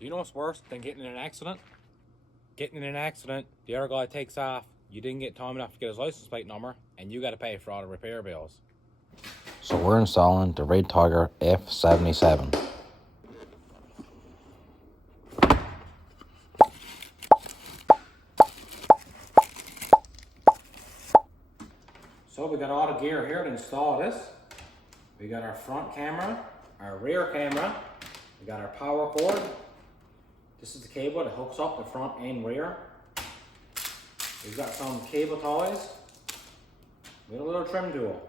Do you know what's worse than getting in an accident? Getting in an accident, the other guy takes off, you didn't get time enough to get his license plate number, and you got to pay for all the repair bills. So we're installing the Redtiger F77. So we got all the gear here to install this. We got our front camera, our rear camera, we got our power cord. This is the cable that hooks up the front and rear. We've got some cable ties with a little trim tool.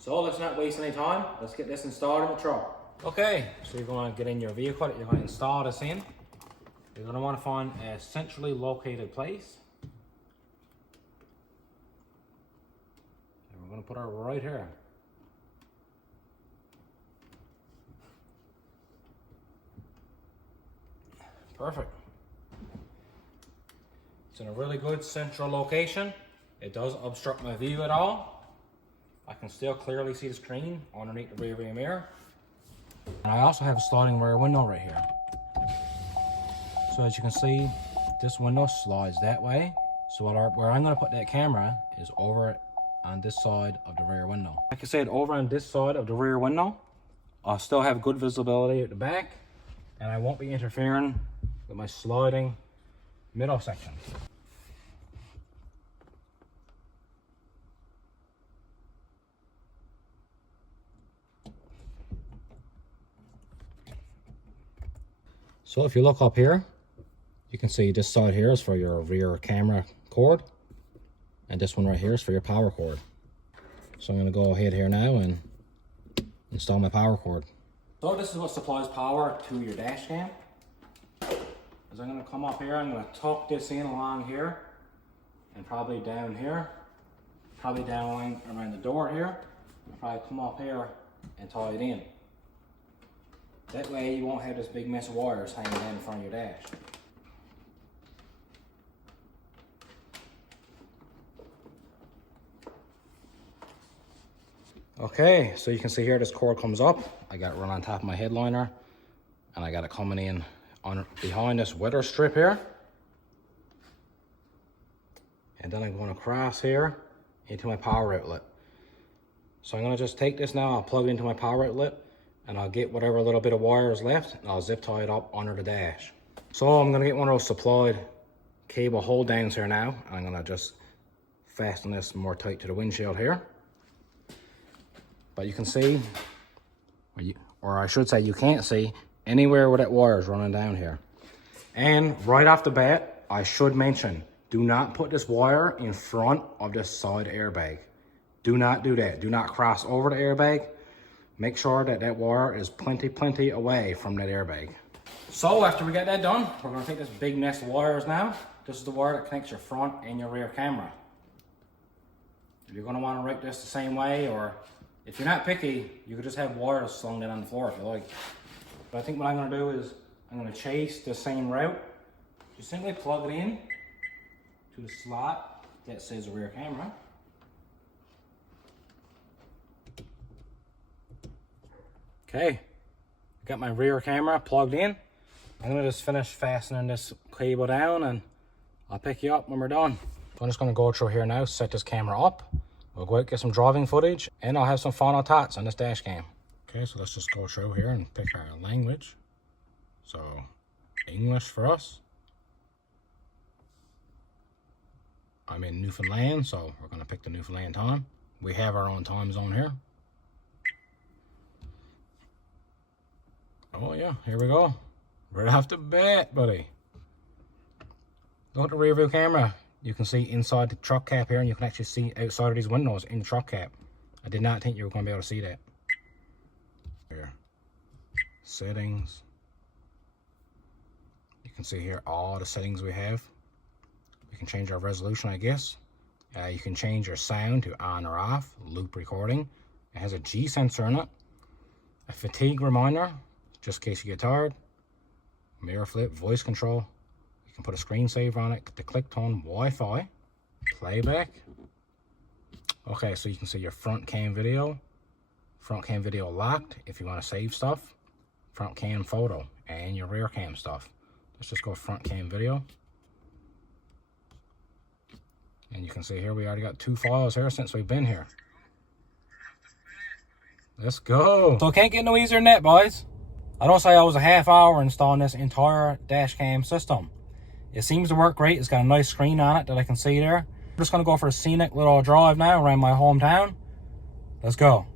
So let's not waste any time. Let's get this installed in the truck. Okay, so you're going to get in your vehicle that you're going to install this in. You're going to want to find a centrally located place. And we're going to put her right here. Perfect. It's in a really good central location. It doesn't obstruct my view at all. I can still clearly see the screen underneath the rear view mirror. And I also have a sliding rear window right here. So as you can see, this window slides that way. So where I'm going to put that camera is over on this side of the rear window. Like I said, over on this side of the rear window, I'll still have good visibility at the back, and I won't be interfering with my sliding middle section. So if you look up here, you can see this side here is for your rear camera cord, and this one right here is for your power cord. So I'm going to go ahead here now and install my power cord. So this is what supplies power to your dash cam. As I'm going to come up here, I'm going to tuck this in along here, and probably down here, probably down around the door here. I'll probably come up here and tie it in. That way you won't have this big mess of wires hanging down in front of your dash. Okay, so you can see here this cord comes up. I got it run on top of my headliner, and I got it coming in on behind this weather strip here. And then I'm going across here into my power outlet. So I'm going to just take this now, I'll plug it into my power outlet, and I'll get whatever little bit of wire is left, and I'll zip tie it up under the dash. So I'm going to get one of those supplied cable hold downs here now, and I'm going to just fasten this more tight to the windshield here. But you can see, or I should say you can't see, anywhere where that wire is running down here. And right off the bat, I should mention, do not put this wire in front of this side airbag. Do not do that. Do not cross over the airbag. Make sure that that wire is plenty away from that airbag. So after we get that done, we're going to take this big nest of wires now. This is the wire that connects your front and your rear camera. You're going to want to write this the same way, or if you're not picky, you could just have wires slung down on the floor if you like. But I think what I'm going to do is I'm going to chase the same route. Just simply plug it in to the slot that says rear camera. Okay, got my rear camera plugged in. I'm going to just finish fastening this cable down, and I'll pick you up when we're done. So I'm just going to go through here now, set this camera up. We'll go out, get some driving footage, and I'll have some final thoughts on this dash cam. Okay, so let's just go through here and pick our language. So, English for us. I'm in Newfoundland, so we're going to pick the Newfoundland time. We have our own time zone here. Oh yeah, here we go. Right off the bat, buddy. Look at the rear view camera. You can see inside the truck cap here, and you can actually see outside of these windows in the truck cap. I did not think you were going to be able to see that. Here. Settings. You can see here all the settings we have. We can change our resolution, I guess. You can change your sound to on or off, loop recording. It has a G sensor in it. A fatigue reminder, just in case you get tired. Mirror flip, voice control. You can put a screensaver on it, the click tone, Wi-Fi, playback. Okay, so you can see your front cam video locked if you want to save stuff, front cam photo, and your rear cam stuff. Let's just go front cam video. And you can see here we already got 2 files here since we've been here. Let's go. So it can't get no easier than that, boys. I don't say I was a half hour installing this entire dash cam system. It seems to work great. It's got a nice screen on it that I can see there. I'm just gonna go for a scenic little drive now around my hometown. Let's go.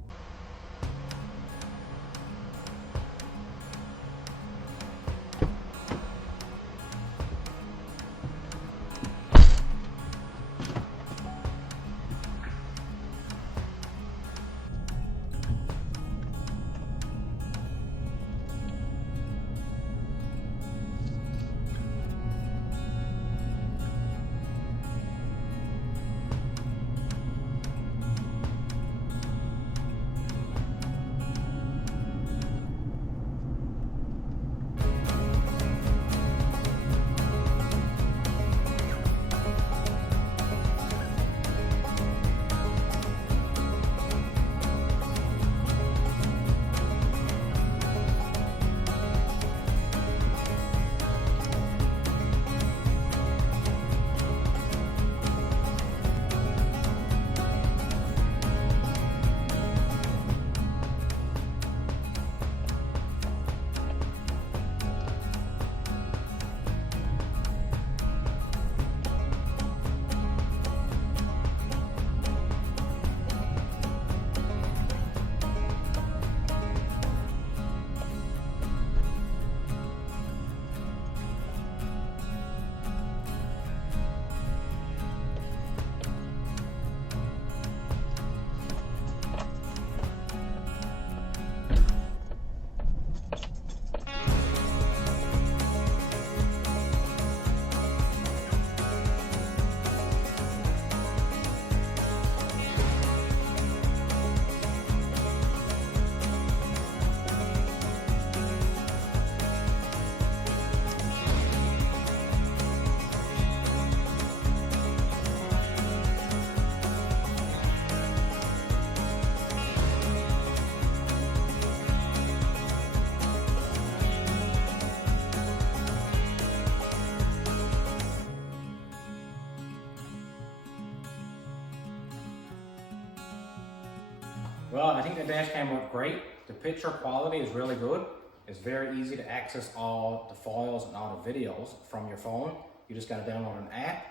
Well, I think the dash cam worked great. The picture quality is really good. It's very easy to access all the files and all the videos from your phone. You just got to download an app.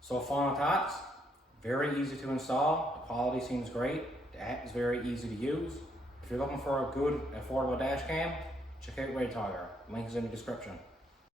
So final thoughts, very easy to install. The quality seems great. The app is very easy to use. If you're looking for a good, affordable dash cam, check out Redtiger. Link is in the description.